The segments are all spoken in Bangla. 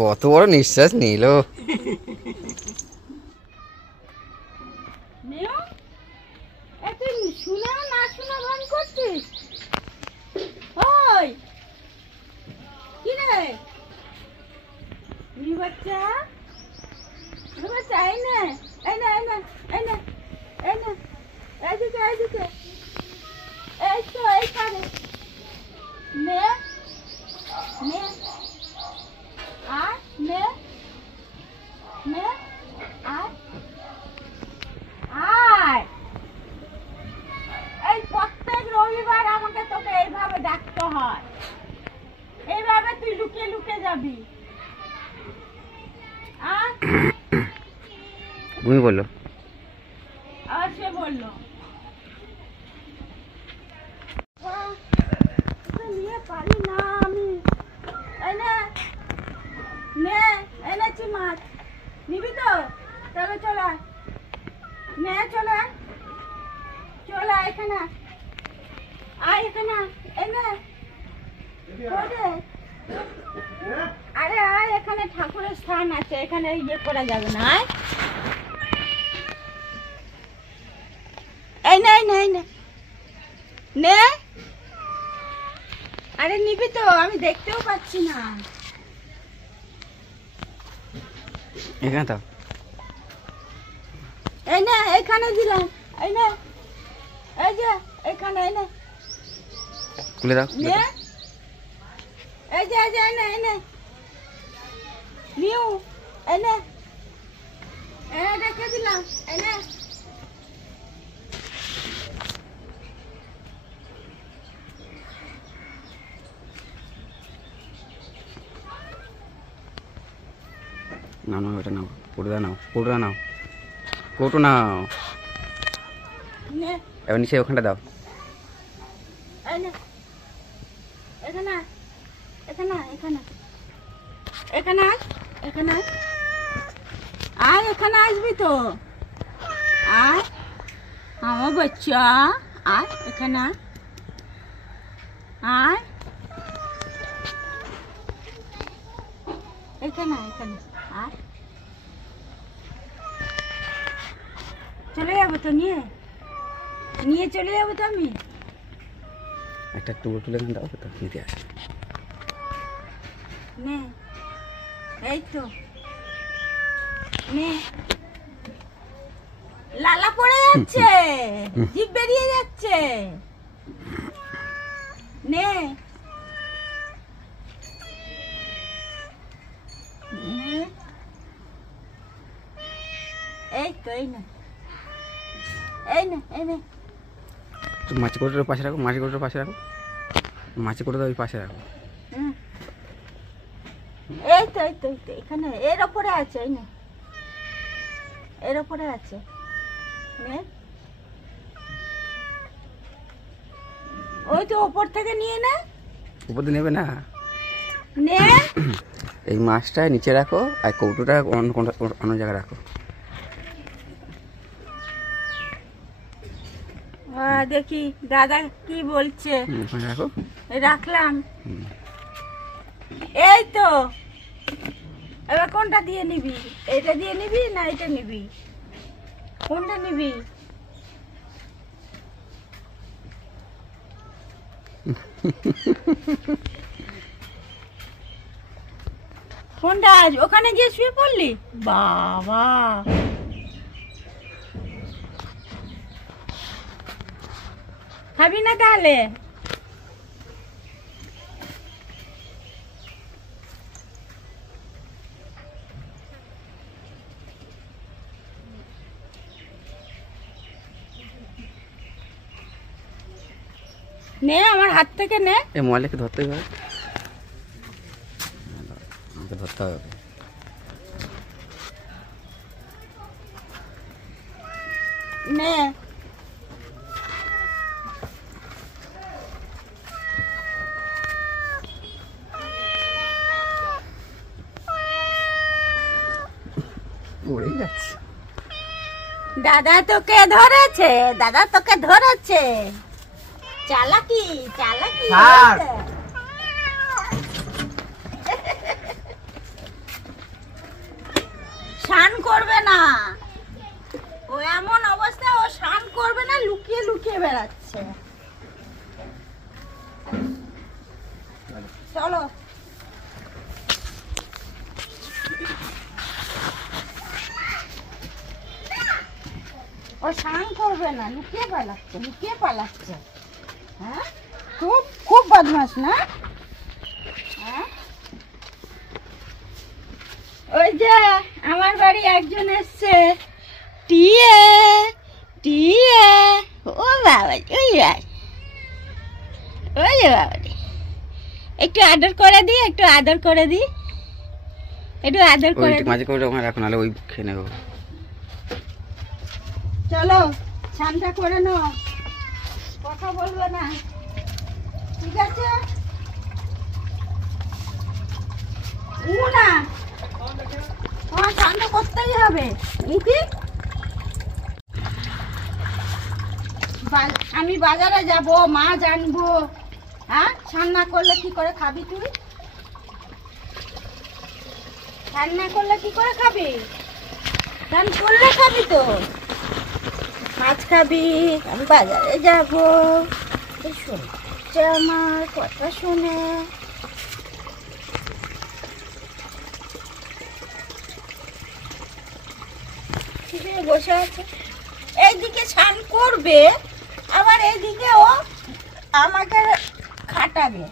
কত বড় নিঃশ্বাস নিল। প্রত্যেক রবিবার আমাকে তোকে এইভাবে ডাকতে হয়, এইভাবে তুই লুকিয়ে লুকিয়ে যাবি। তুমি বললো আর সে বললো নিয়ে পারি না আমি। এনেছি মাছ, নিবি তো? তবে চলে নে, চলে চলে এখানে, আয় এখানে, এনে আরে আয়, এখানে ঠাকুরের স্থান আছে, এখানে ইয়ে করা যাবে না। এই নে নে নে নে, আরে নিবি তো? আমি দেখতেও পাচ্ছি না। এখানে তো এই নে, এখানে দিলাম, এই নে, এই যে এখানে, এই নে, খুলে দাও। নে, এই যে এই যে, এই নে, এই নে, নিউ, এই নে, রেখে দিলাম, এই নে। নাও নাও, এটা নাও, কৌটোটা নাও, কৌটোটা নাও, কৌটো নাও। এবার নিচে ওখানটা দাও। এখানে এখানে এখানে এখানে এখানে আয়, এখানে আসবি তো, আয় আমার বাচ্চা, আয় এখানে, আয় এখানে এখানে, আয়। চলে যাবো তো, নিয়ে নিয়ে চলে যাবো তো আমি। একটা টুকরো তুলে দাও তো, নিতে আসে। নে, এই তো নে, লালা পড়ে যাচ্ছে, জিভ বেরিয়ে যাচ্ছে, নে নে, এই তো, এই না, এই না, এই না, মাছি কোটোর পাশে রাখো, মাছি কোটোর পাশে রাখো, মাছি কোটো ওই পাশে রাখো। এই তো, এই তো, এই তো, এখানে এর ওপরে আছে, এই না, এর ওপরে আছে, নে, ওই তো ওপর থেকে নিয়ে নে। উপর দিয়ে নেবে না, নে, এই মাছটা নিচে রাখো আর কৌটোটা অন্য জায়গায় রাখো। দেখি দাদা কি বলছে। রাখো, রাখলাম, এই তো। এবার কোনটা দিয়ে নিবি? এটা দিয়ে নিবি না এটা নিবি? কোনটা নিবি? কোনটা? ওখানে গিয়ে শুয়ে পড়লি? বাবা, খাবি না তাহলে? নে, আমার হাত থেকে নে। এই মোবাইলকে ধরতে হবে, আমাকে ধরতে হবে। নে, পড়ে যাচ্ছে। দাদা তোকে ধরেছে, দাদা তোকে ধরেছে। চালাকি চালাকি। বেড়াচ্ছে। চলো ও স্নান করবে না, লুকিয়ে পালাচ্ছে। হ্যাঁ, খুব খুব বদমাস না? হ্যাঁ, ওই যে আমার বাড়ি একজন এসছে, টিয়ে টিয়ে। ও বাবা, ওই বাবা, একটু আদর করে দিই, একটু আদর করে দিই। মাঝে করে ওখানে রাখো, নাহলে ওই খেয়ে নেবো। চলো স্নানটা করে নাও, কথা বলবে না, ঠিক আছে? না, তোমার স্নানটা করতেই হবে। আমি বাজারে যাব, মাছ আনবো। হ্যাঁ, স্নান না করলে কি করে খাবি তুই? স্নান না করলে কি করে খাবি? স্নান করলে খাবি তো, মাছ খাবি। আমি বাজারে যাবো, শুনছে আমার কথা শুনে। বসে আছে, এইদিকে স্নান করবে, আবার এইদিকে ও আমাকে খাটাবে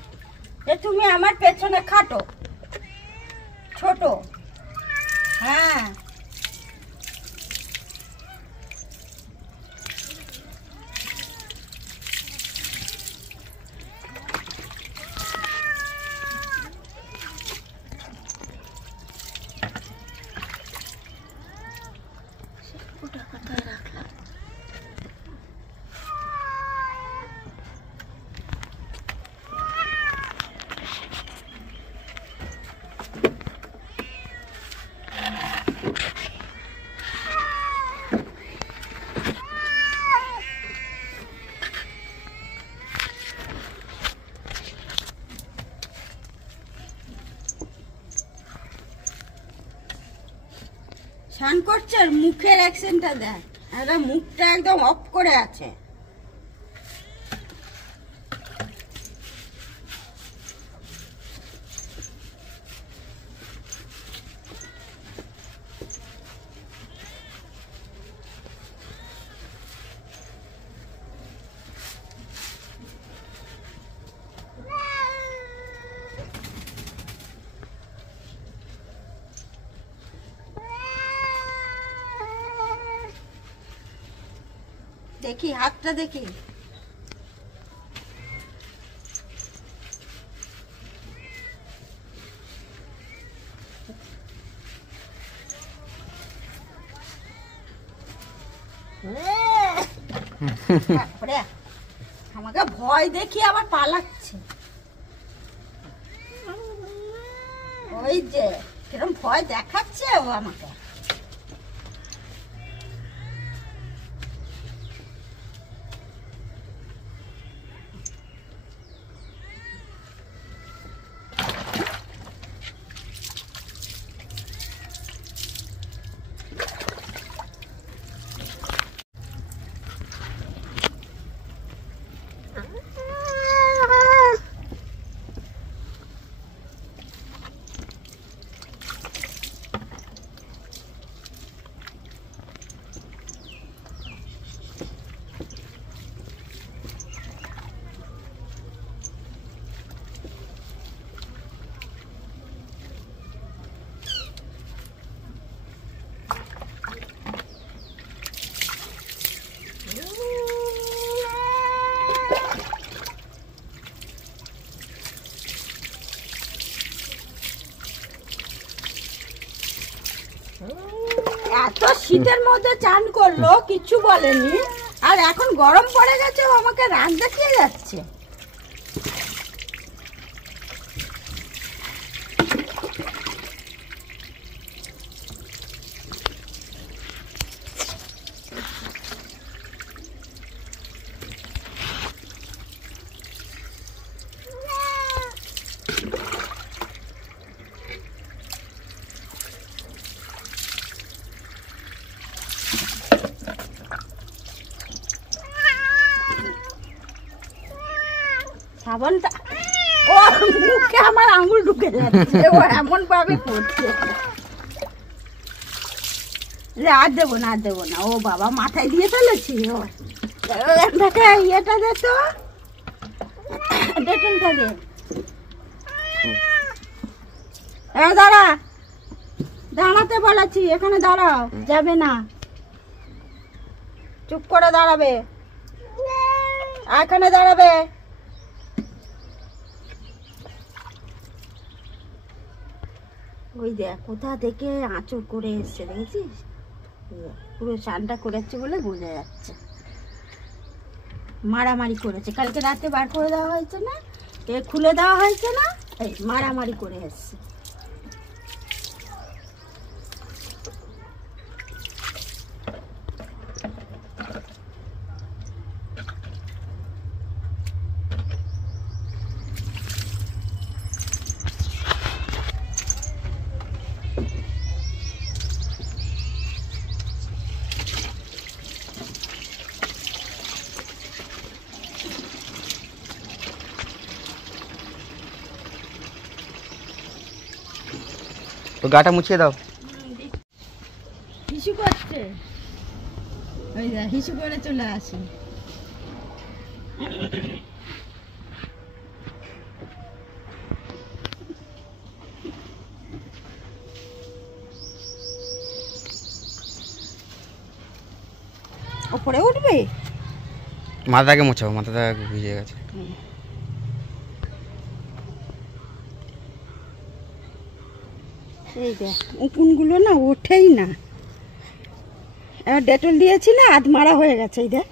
যে তুমি আমার পেছনে খাটো, ছোট। হ্যাঁ, স্নান করছে আর মুখের অ্যাকশনটা দেখ, আর মুখটা একদম অফ করে আছে। দেখি হাতটা দেখি। আমাকে ভয় দেখি আবার পালাচ্ছে। ওই যে কিরম ভয় দেখাচ্ছে ও আমাকে। এত শীতের মধ্যে চান করলো, কিছু বলেনি, আর এখন গরম পড়ে গেছে ও আমাকে রাগ দেখিয়ে যাচ্ছে। সাবানটা ও মুখে আমার আঙুল ঢুকে যাচ্ছে, ও এমন ভাবে করছে। আর দেবো না, আর দেবো না, ও বাবা মাথায় দিয়ে ফেলেছি। ও দেখে ইয়েটা দে তো, ডেটলটা দে। দাঁড়া, দাঁড়াতে বলেছি, এখানে দাঁড়াও, যাবে না, চুপ করে দাঁড়াবে, এখানে দাঁড়াবে। ওই দেখ কোথা থেকে আঁচড় করে এসছে, দেখেছিস? পুরো স্নানটা করেছে বলে বোঝা যাচ্ছে। মারামারি করেছে, কালকে রাতে বার করে দেওয়া হয়েছে না, এ খুলে দেওয়া হয়েছে না, এই মারামারি করে এসছে। তো গাটা মুছিয়ে দাও। হিসু করছে, ওই যা হিসু করে চলে আসে। ওপরে উঠবে, মাথাটাকে মোছাও, মাথাটা ভিজে গেছে। এই দেখ উকুনগুলো না ওঠেই না, ডেটল দিয়েছি না, আধ মারা হয়ে গেছে। এই দেখ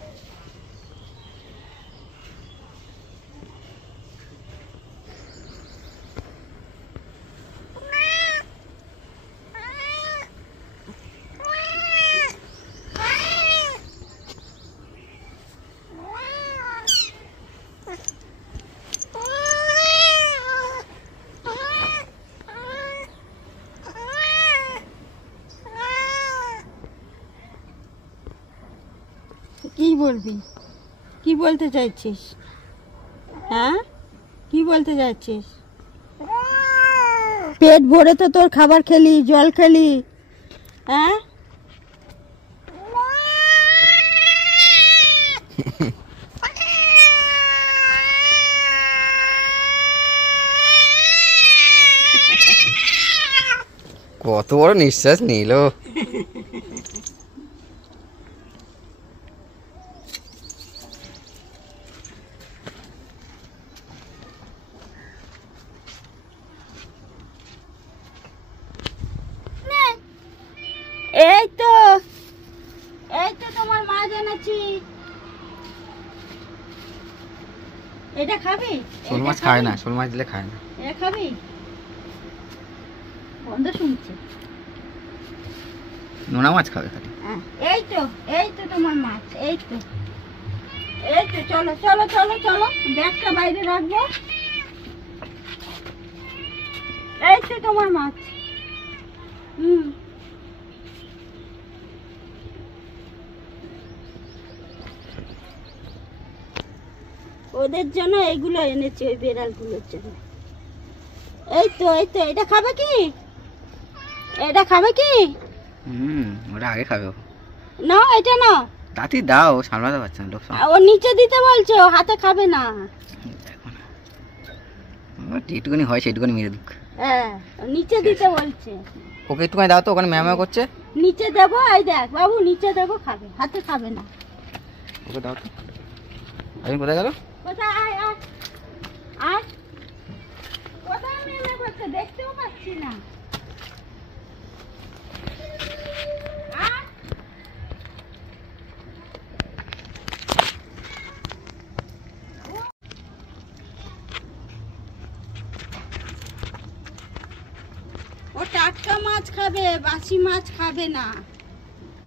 কি বলবি, কি বলতে চাইছিস? হ্যাঁ, কি বলতে চাইছিস? পেট ভরে তো তোর খাবার খেলি, জল খেলি, হ্যাঁ? কত বড় নিঃশ্বাস নিল। এই তো, এই তো তোমার মাছ এনেছি, এটা খাবি? শোল মাছ খায় না, শোল মাছ দিলে খায় না। এটা খাবি? বন্ধ শুনছে। নোনা মাছ খাবে খালি। এই তো, এই তো তোমার মাছ, এই তো, এই তো, চলো চলো চলো চলো, ব্যাগটা বাইরে রাখবো। এই তো তোমার মাছ। ওদের জন্য এগুলো এনেছি, ওই বেড়ালগুলোর জন্য। এই তো, এই তো, এটা খাবে কি? এটা খাবে কি? ওটা আগে খাবে। না, এটা না, দাঁতি দাও, সামলাতে পারছে না লোক। ও নিচে দিতে বলছে, ও হাতে খাবে না। যেটুকুনি হয় সেটুকুনি মেরে দিক। হ্যাঁ, নিচে দিতে বলছে। ওকে একটুখানি দাও তো, ওখানে ম্যামা করছে। নিচে দেবো, এই দেখ বাবু, নিচে দেবো, খাবে, হাতে খাবে না। ওকে দাও তো। আমি কোথায় গেল? কোথায়? আয় আয় আয়, কোথায় মেয়ে করছে, দেখতেও পাচ্ছি না। ও টাটকা মাছ খাবে, বাসি মাছ খাবে না।